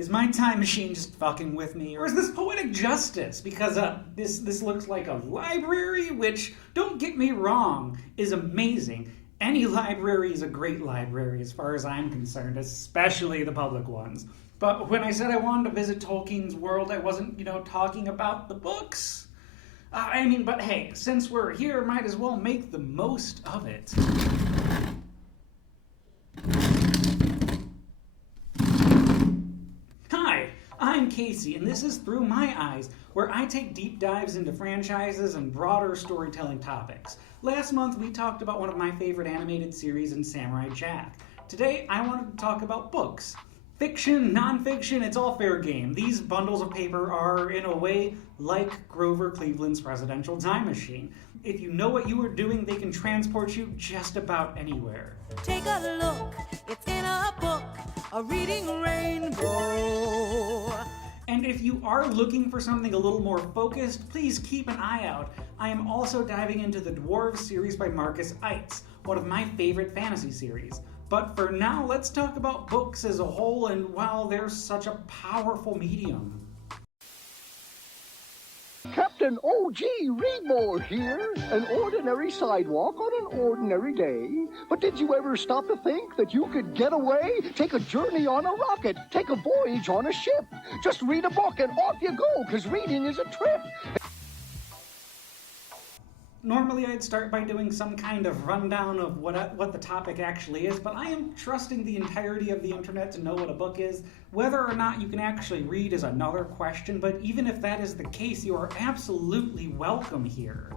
Is my time machine just fucking with me? Or is this poetic justice? Because this looks like a library, which, don't get me wrong, is amazing. Any library is a great library as far as I'm concerned, especially the public ones. But when I said I wanted to visit Tolkien's world, I wasn't, talking about the books. But hey, since we're here, might as well make the most of it. Hi, I'm Casey, and this is Through My Eyes, where I take deep dives into franchises and broader storytelling topics. Last month, we talked about one of my favorite animated series in Samurai Jack. Today, I wanted to talk about books. Fiction, nonfiction, it's all fair game. These bundles of paper are, in a way, like Grover Cleveland's presidential time machine. If you know what you are doing, they can transport you just about anywhere. Take a look, it's in a book, a reading rainbow. And if you are looking for something a little more focused, please keep an eye out. I am also diving into the Dwarves series by Markus, Heitz, one of my favorite fantasy series. But for now, let's talk about books as a whole and why they're such a powerful medium. Captain O.G. Reedmore here. An ordinary sidewalk on an ordinary day. But did you ever stop to think that you could get away? Take a journey on a rocket. Take a voyage on a ship. Just read a book and off you go, because reading is a trip. Normally I'd start by doing some kind of rundown of what the topic actually is, but I am trusting the entirety of the internet to know what a book is. Whether or not you can actually read is another question, but even if that is the case, you are absolutely welcome here.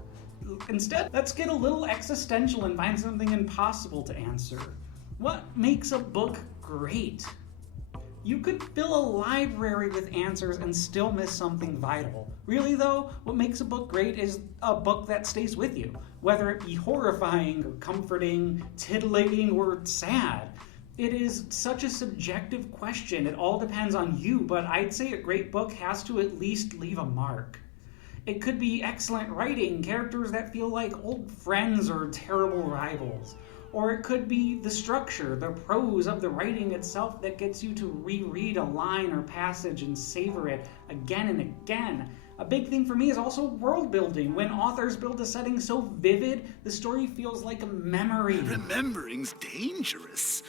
Instead, let's get a little existential and find something impossible to answer. What makes a book great? You could fill a library with answers and still miss something vital. Really though, what makes a book great is a book that stays with you, whether it be horrifying or comforting, titillating or sad. It is such a subjective question. It all depends on you, but I'd say a great book has to at least leave a mark. It could be excellent writing, characters that feel like old friends or terrible rivals. Or it could be the structure, the prose of the writing itself that gets you to reread a line or passage and savor it again and again. A big thing for me is also world building. When authors build a setting so vivid, the story feels like a memory. Remembering's dangerous.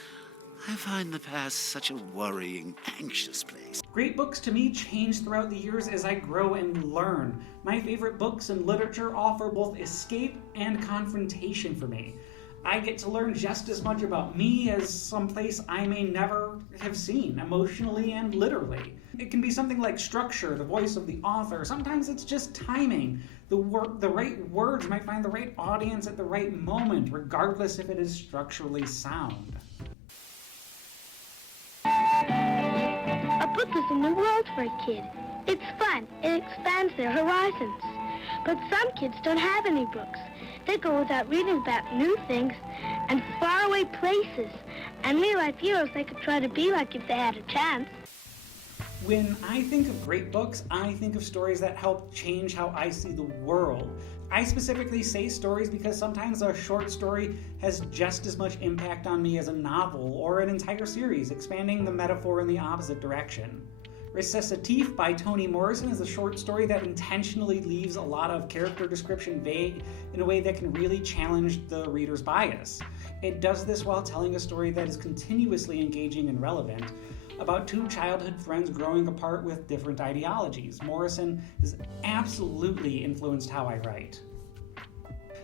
I find the past such a worrying, anxious place. Great books to me change throughout the years as I grow and learn. My favorite books and literature offer both escape and confrontation for me. I get to learn just as much about me as someplace I may never have seen, emotionally and literally. It can be something like structure, the voice of the author. Sometimes it's just timing. The right words might find the right audience at the right moment, regardless if it is structurally sound. A book is a new world for a kid. It's fun. It expands their horizons. But some kids don't have any books. They go without reading about new things and faraway places and real-life heroes they could try to be like if they had a chance. When I think of great books, I think of stories that help change how I see the world. I specifically say stories because sometimes a short story has just as much impact on me as a novel or an entire series, expanding the metaphor in the opposite direction. Recitatif by Toni Morrison is a short story that intentionally leaves a lot of character description vague in a way that can really challenge the reader's bias. It does this while telling a story that is continuously engaging and relevant, about two childhood friends growing apart with different ideologies. Morrison has absolutely influenced how I write.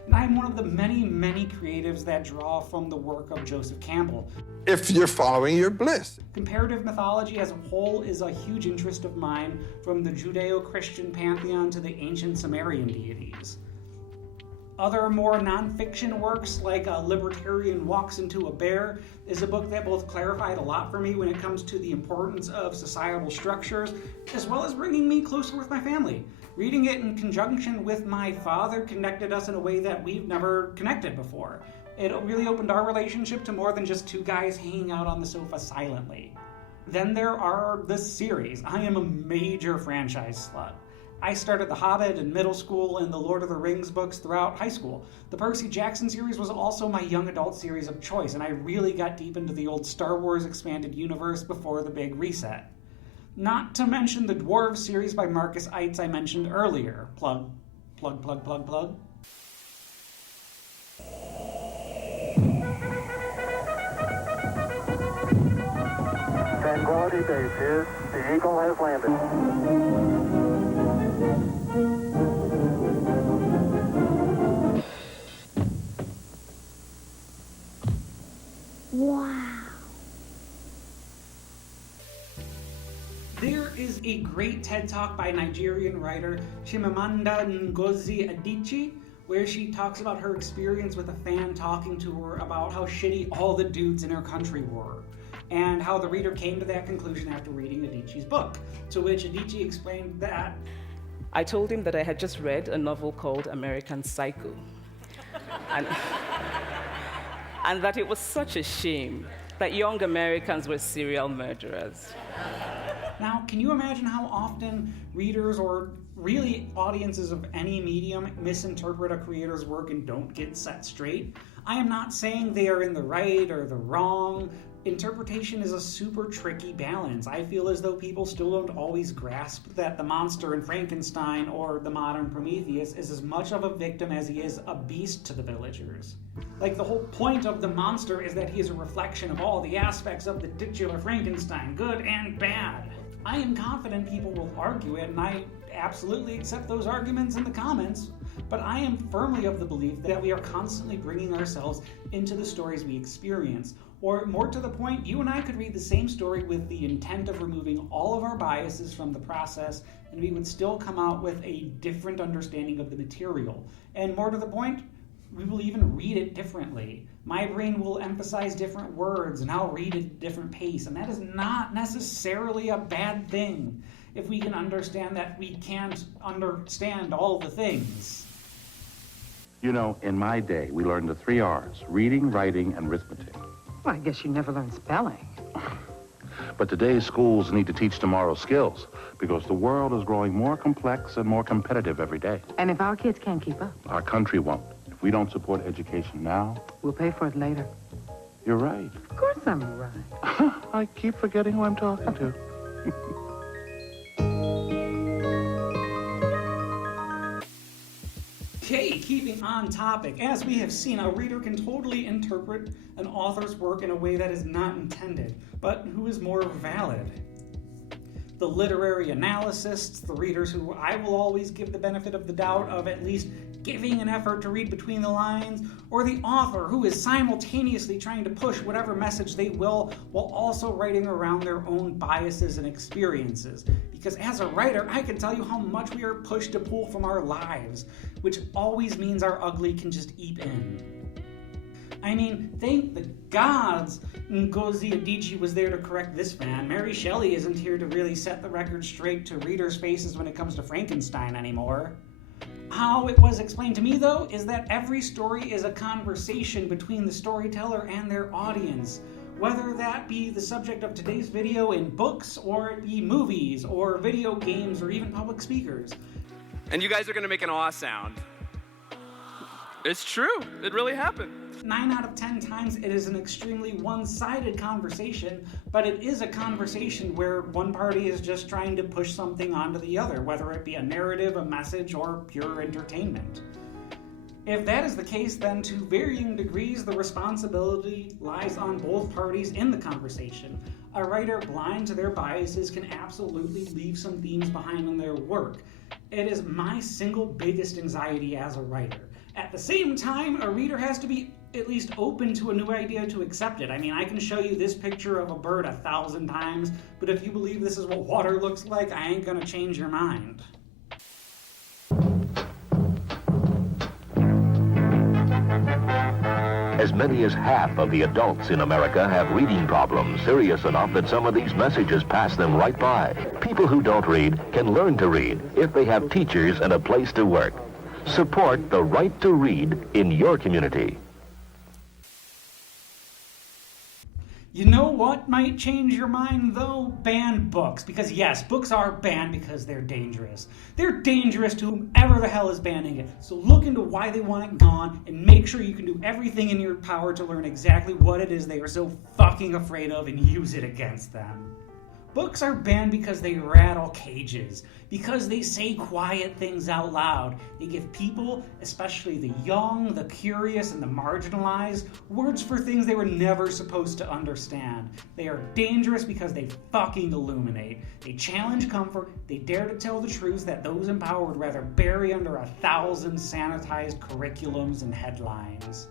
And I'm one of the many, many creatives that draw from the work of Joseph Campbell. If you're following your bliss. Comparative mythology as a whole is a huge interest of mine, from the Judeo-Christian pantheon to the ancient Sumerian deities. Other more non-fiction works, like A Libertarian Walks Into a Bear, is a book that both clarified a lot for me when it comes to the importance of societal structures, as well as bringing me closer with my family. Reading it in conjunction with my father connected us in a way that we've never connected before. It really opened our relationship to more than just two guys hanging out on the sofa silently. Then there are the series. I am a major franchise slut. I started The Hobbit in middle school and the Lord of the Rings books throughout high school. The Percy Jackson series was also my young adult series of choice, and I really got deep into the old Star Wars expanded universe before the big reset. Not to mention the Dwarves series by Markus Heitz I mentioned earlier. Plug. Tranquility Base here. The Eagle has landed. Wow. There is a great TED Talk by Nigerian writer Chimamanda Ngozi Adichie, where she talks about her experience with a fan talking to her about how shitty all the dudes in her country were, and how the reader came to that conclusion after reading Adichie's book, to which Adichie explained that I told him that I had just read a novel called American Psycho, and that it was such a shame that young Americans were serial murderers. Now, can you imagine how often readers or really audiences of any medium misinterpret a creator's work and don't get set straight? I am not saying they are in the right or the wrong. Interpretation is a super tricky balance. I feel as though people still don't always grasp that the monster in Frankenstein or the modern Prometheus is as much of a victim as he is a beast to the villagers. Like, the whole point of the monster is that he is a reflection of all the aspects of the titular Frankenstein, good and bad. I am confident people will argue it, and I absolutely accept those arguments in the comments, but I am firmly of the belief that we are constantly bringing ourselves into the stories we experience. Or more to the point, you and I could read the same story with the intent of removing all of our biases from the process, and we would still come out with a different understanding of the material. And more to the point, we will even read it differently. My brain will emphasize different words, and I'll read at a different pace, and that is not necessarily a bad thing if we can understand that we can't understand all the things. You know, in my day, we learned the 3 R's: reading, writing, and arithmetic. Well, I guess you never learned spelling. But today's schools need to teach tomorrow's skills because the world is growing more complex and more competitive every day. And if our kids can't keep up, Our country won't. If we don't support education now, we'll pay for it later. you're right. Of course I'm right. I keep forgetting who I'm talking to. Okay, keeping on topic, as we have seen, a reader can totally interpret an author's work in a way that is not intended, but who is more valid? The literary analysts, the readers who I will always give the benefit of the doubt of at least giving an effort to read between the lines, or the author who is simultaneously trying to push whatever message they will while also writing around their own biases and experiences. Because as a writer, I can tell you how much we are pushed to pull from our lives, which always means our ugly can just eep in. I mean, thank the gods Ngozi Adichie was there to correct this fan. Mary Shelley isn't here to really set the record straight to readers' faces when it comes to Frankenstein anymore. How it was explained to me, though, is that every story is a conversation between the storyteller and their audience, whether that be the subject of today's video in books, or it be movies, or video games, or even public speakers. And you guys are gonna make an awe sound. It's true, it really happened. 9 out of 10 times it is an extremely one-sided conversation, but it is a conversation where one party is just trying to push something onto the other, whether it be a narrative, a message, or pure entertainment. If that is the case, then to varying degrees, the responsibility lies on both parties in the conversation. A writer blind to their biases can absolutely leave some themes behind in their work. It is my single biggest anxiety as a writer. At the same time, a reader has to be at least open to a new idea to accept it. I mean, I can show you this picture of a bird 1,000 times, but if you believe this is what water looks like, I ain't gonna change your mind. As many as half of the adults in America have reading problems, serious enough that some of these messages pass them right by. People who don't read can learn to read if they have teachers and a place to work. Support the right to read in your community. You know what might change your mind, though? Ban books. Because yes, books are banned because they're dangerous. They're dangerous to whomever the hell is banning it. So look into why they want it gone, and make sure you can do everything in your power to learn exactly what it is they are so fucking afraid of and use it against them. Books are banned because they rattle cages, because they say quiet things out loud. They give people, especially the young, the curious, and the marginalized, words for things they were never supposed to understand. They are dangerous because they fucking illuminate. They challenge comfort. They dare to tell the truths that those in power would rather bury under 1,000 sanitized curriculums and headlines.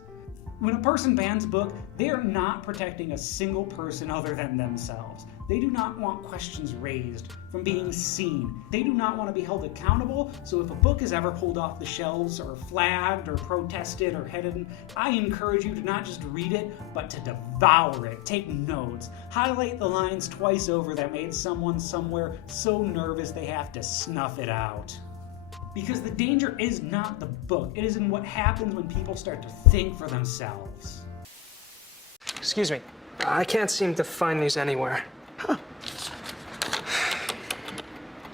When a person bans a book, they are not protecting a single person other than themselves. They do not want questions raised from being seen. They do not want to be held accountable, so if a book is ever pulled off the shelves or flagged or protested or headed, I encourage you to not just read it, but to devour it. Take notes. Highlight the lines twice over that made someone somewhere so nervous they have to snuff it out. Because the danger is not the book. It is in what happens when people start to think for themselves. Excuse me. I can't seem to find these anywhere. Huh.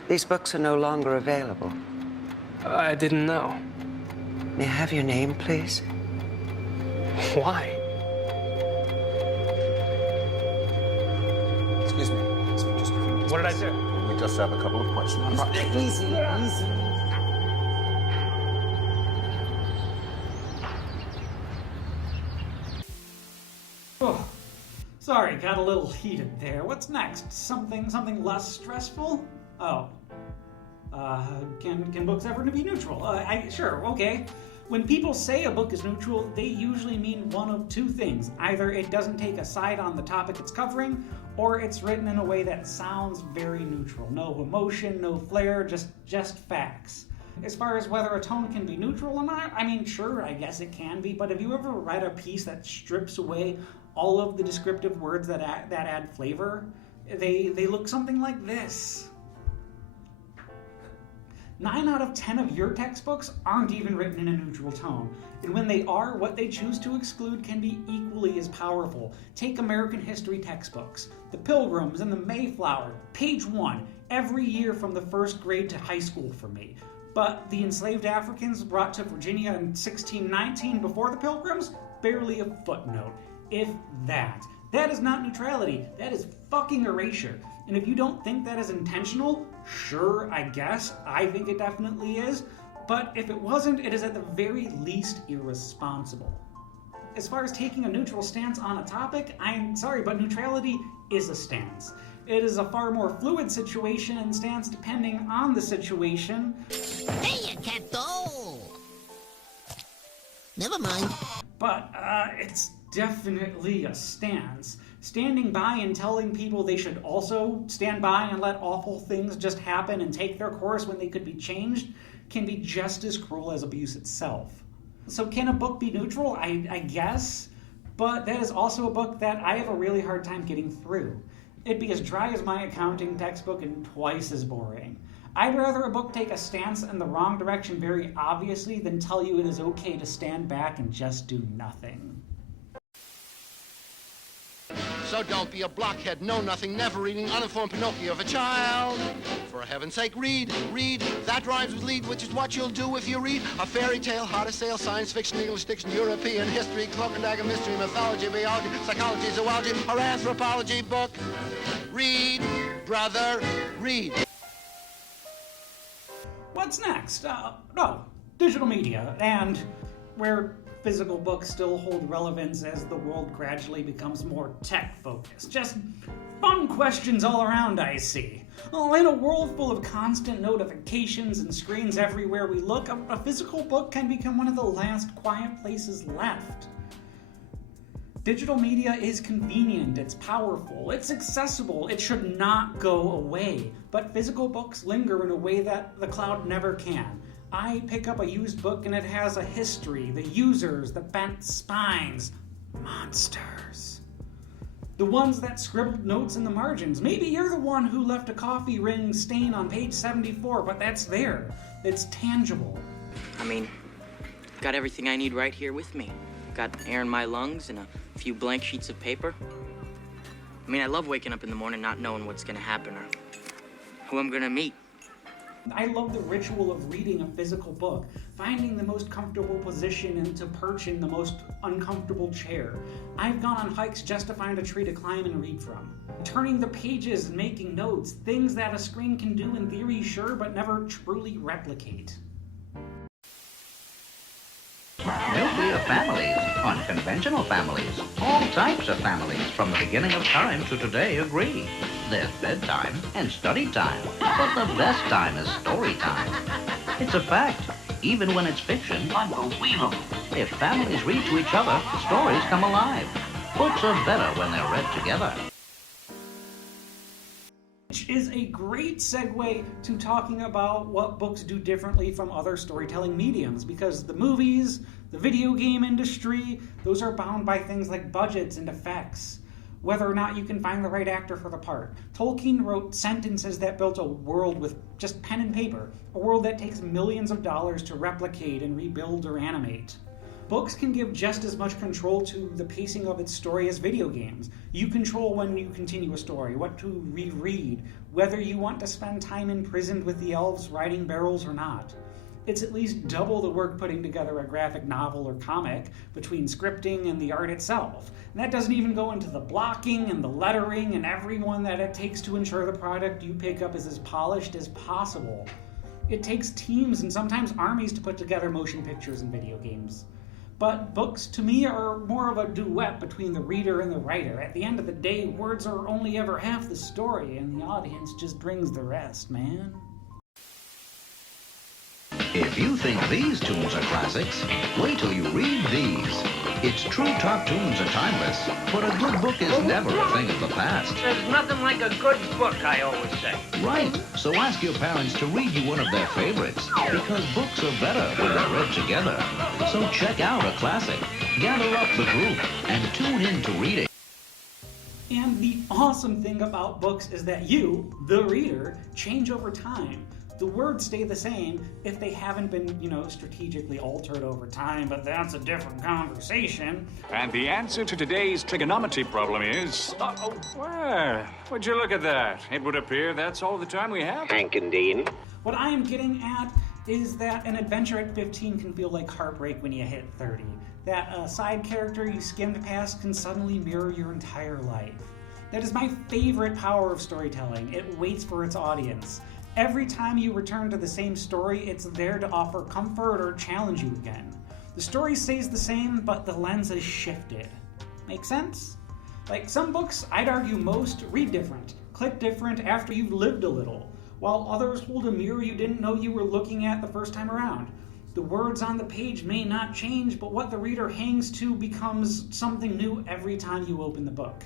These books are no longer available. I didn't know. May I have your name, please? Why? Excuse me. Just a few minutes. What did I do? We just have a couple of questions. Easy, easy. Oh, sorry, got a little heated there. What's next? Something less stressful? Oh. Can books ever be neutral? Sure, okay. When people say a book is neutral, they usually mean one of two things. Either it doesn't take a side on the topic it's covering, or it's written in a way that sounds very neutral. No emotion, no flair, just facts. As far as whether a tone can be neutral or not, I mean, sure, I guess it can be, but have you ever read a piece that strips away all of the descriptive words that add flavor? They look something like this. 9 out of 10 of your textbooks aren't even written in a neutral tone. And when they are, what they choose to exclude can be equally as powerful. Take American history textbooks. The Pilgrims and the Mayflower, page 1, every year from the first grade to high school for me. But the enslaved Africans brought to Virginia in 1619 before the Pilgrims, barely a footnote, if that. That is not neutrality, that is fucking erasure. And if you don't think that is intentional, sure, I guess, I think it definitely is. But if it wasn't, it is at the very least irresponsible. As far as taking a neutral stance on a topic, I'm sorry, but neutrality is a stance. It is a far more fluid situation and stance depending on the situation. Hey, you can't go! Never mind. But it's definitely a stance. Standing by and telling people they should also stand by and let awful things just happen and take their course when they could be changed can be just as cruel as abuse itself. So can a book be neutral? I guess, but that is also a book that I have a really hard time getting through. It'd be as dry as my accounting textbook and twice as boring. I'd rather a book take a stance in the wrong direction very obviously than tell you it is okay to stand back and just do nothing. So don't be a blockhead, know nothing, never reading, uninformed Pinocchio of a child. For heaven's sake, read. That rhymes with lead, which is what you'll do if you read a fairy tale, how to sail, science fiction, English diction, European history, cloak and dagger, mystery, mythology, biology, psychology, zoology, or anthropology book. Read, brother, read. What's next? Digital media, and where physical books still hold relevance as the world gradually becomes more tech-focused. Just fun questions all around, I see. In a world full of constant notifications and screens everywhere we look, a physical book can become one of the last quiet places left. Digital media is convenient, it's powerful, it's accessible, it should not go away. But physical books linger in a way that the cloud never can. I pick up a used book and it has a history, the users, the bent spines, monsters. The ones that scribbled notes in the margins. Maybe you're the one who left a coffee ring stain on page 74, but that's there. It's tangible. I mean, got everything I need right here with me. Got air in my lungs and a few blank sheets of paper. I mean, I love waking up in the morning not knowing what's gonna happen or who I'm gonna meet. I love the ritual of reading a physical book. finding the most comfortable position and to perch in the most uncomfortable chair. I've gone on hikes just to find a tree to climb and read from. Turning the pages and making notes, things that a screen can do in theory, sure, but never truly replicate. Nuclear families, unconventional families, all types of families from the beginning of time to today agree. There's bedtime and study time, but the best time is story time. It's a fact, even when it's fiction. Unbelievable. If families read to each other, stories come alive. Books are better when they're read together. Which is a great segue to talking about what books do differently from other storytelling mediums, because the movies, the video game industry, those are bound by things like budgets and effects, whether or not you can find the right actor for the part. Tolkien wrote sentences that built a world with just pen and paper, a world that takes millions of dollars to replicate and rebuild or animate. Books can give just as much control to the pacing of its story as video games. You control when you continue a story, what to reread, whether you want to spend time imprisoned with the elves riding barrels or not. It's at least double the work putting together a graphic novel or comic between scripting and the art itself. And that doesn't even go into the blocking and the lettering and everyone that it takes to ensure the product you pick up is as polished as possible. It takes teams and sometimes armies to put together motion pictures and video games. But books, to me, are more of a duet between the reader and the writer. At the end of the day, words are only ever half the story, and the audience just brings the rest, man. If you think these tunes are classics, wait till you read these. It's true top tunes are timeless, but a good book is never a thing of the past. There's nothing like a good book, I always say. Right, so ask your parents to read you one of their favorites, because books are better when they're read together. So check out a classic, gather up the group, and tune in to reading. And the awesome thing about books is that you, the reader, change over time. The words stay the same if they haven't been, strategically altered over time, but that's a different conversation. And the answer to today's trigonometry problem is... Well, would you look at that? It would appear that's all the time we have. Hank and Dean. What I am getting at is that an adventure at 15 can feel like heartbreak when you hit 30. That a side character you skimmed past can suddenly mirror your entire life. That is my favorite power of storytelling. It waits for its audience. Every time you return to the same story, it's there to offer comfort or challenge you again. The story stays the same, but the lens is shifted. Make sense? Like some books, I'd argue most, read different, click different after you've lived a little, while others hold a mirror you didn't know you were looking at the first time around. The words on the page may not change, but what the reader hangs to becomes something new every time you open the book.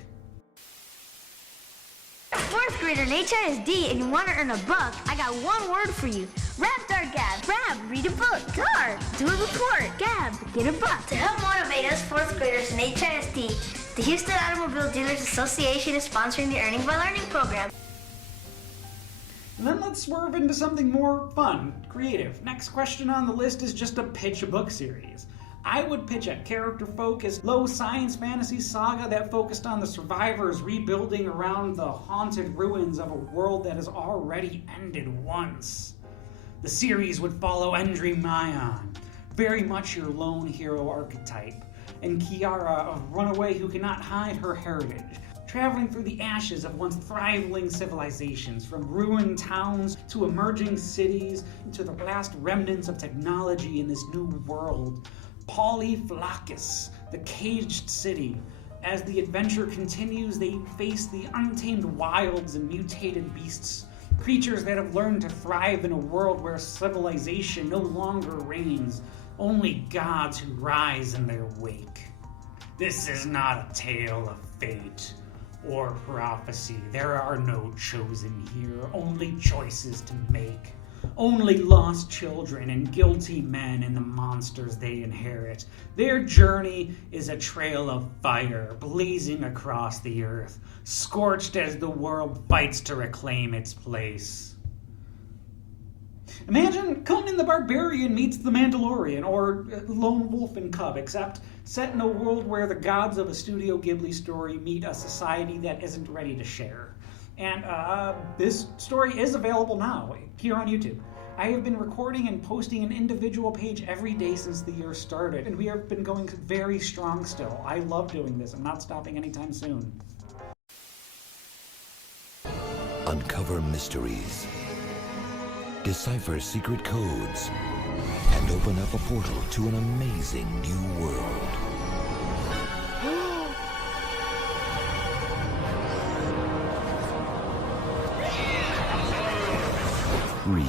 Fourth grader in HISD and you want to earn a buck, I got one word for you. Rap Dart Gab. Rap, read a book. Dart, do a report. Gab, get a buck. To help motivate us fourth graders in HISD, the Houston Automobile Dealers Association is sponsoring the Earning by Learning program. And then let's swerve into something more fun, creative. Next question on the list is just to pitch a book series. I would pitch a character-focused, low science fantasy saga that focused on the survivors rebuilding around the haunted ruins of a world that has already ended once. The series would follow Endry Mayan, very much your lone hero archetype, and Kiara, a runaway who cannot hide her heritage, traveling through the ashes of once thriving civilizations, from ruined towns to emerging cities to the last remnants of technology in this new world. Polyphlochus, the caged city. As the adventure continues, they face the untamed wilds and mutated beasts, creatures that have learned to thrive in a world where civilization no longer reigns, only gods who rise in their wake. This is not a tale of fate or prophecy. There are no chosen here, only choices to make. Only lost children and guilty men and the monsters they inherit. Their journey is a trail of fire blazing across the earth, scorched as the world fights to reclaim its place. Imagine Conan the Barbarian meets the Mandalorian, or Lone Wolf and Cub, except set in a world where the gods of a Studio Ghibli story meet a society that isn't ready to share. And this story is available now, here on YouTube. I have been recording and posting an individual page every day since the year started, and we have been going very strong still. I love doing this. I'm not stopping anytime soon. Uncover mysteries, decipher secret codes, and open up a portal to an amazing new world. Read.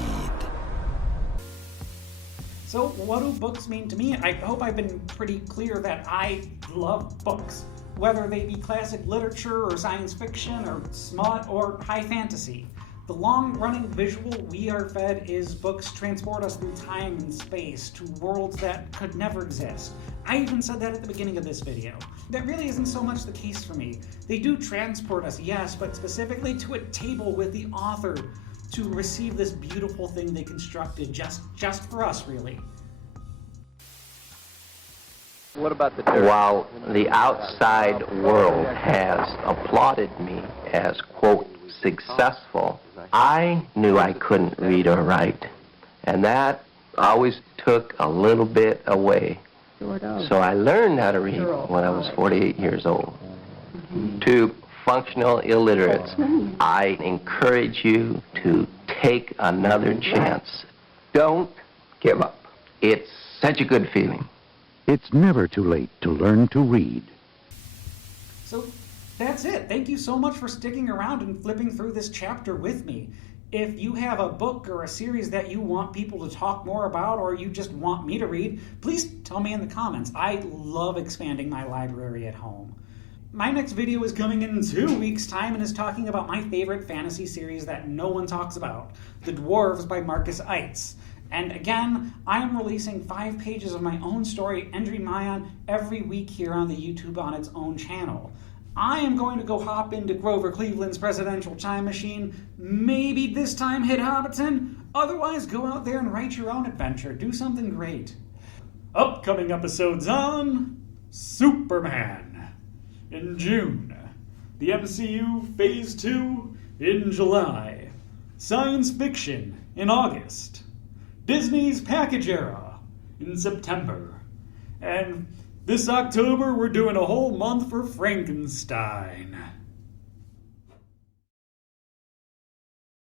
So, what do books mean to me? I hope I've been pretty clear that I love books, whether they be classic literature or science fiction or smut or high fantasy. The long-running visual we are fed is books transport us through time and space to worlds that could never exist. I even said that at the beginning of this video. That really isn't so much the case for me. They do transport us, yes, but specifically to a table with the author to receive this beautiful thing they constructed just for us, really. What about the dirt? While the outside world has applauded me as, quote, successful, I knew I couldn't read or write. And that always took a little bit away. So I learned how to read when I was 48 years old. To functional illiterates, I encourage you to take another chance. Don't give up. It's such a good feeling. It's never too late to learn to read. So that's it. Thank you so much for sticking around and flipping through this chapter with me. If you have a book or a series that you want people to talk more about, or you just want me to read, please tell me in the comments. I love expanding my library at home. My next video is coming in 2 weeks' time and is talking about my favorite fantasy series that no one talks about, The Dwarves by Markus Heitz. And again, I am releasing 5 pages of my own story, Endry Mayan, every week here on the YouTube on its own channel. I am going to go hop into Grover Cleveland's presidential time machine, maybe this time hit Hobbiton, otherwise go out there and write your own adventure, do something great. Upcoming episodes on Superman in June, the MCU Phase 2 in July, science fiction in August, Disney's Package Era in September, and this October we're doing a whole month for Frankenstein.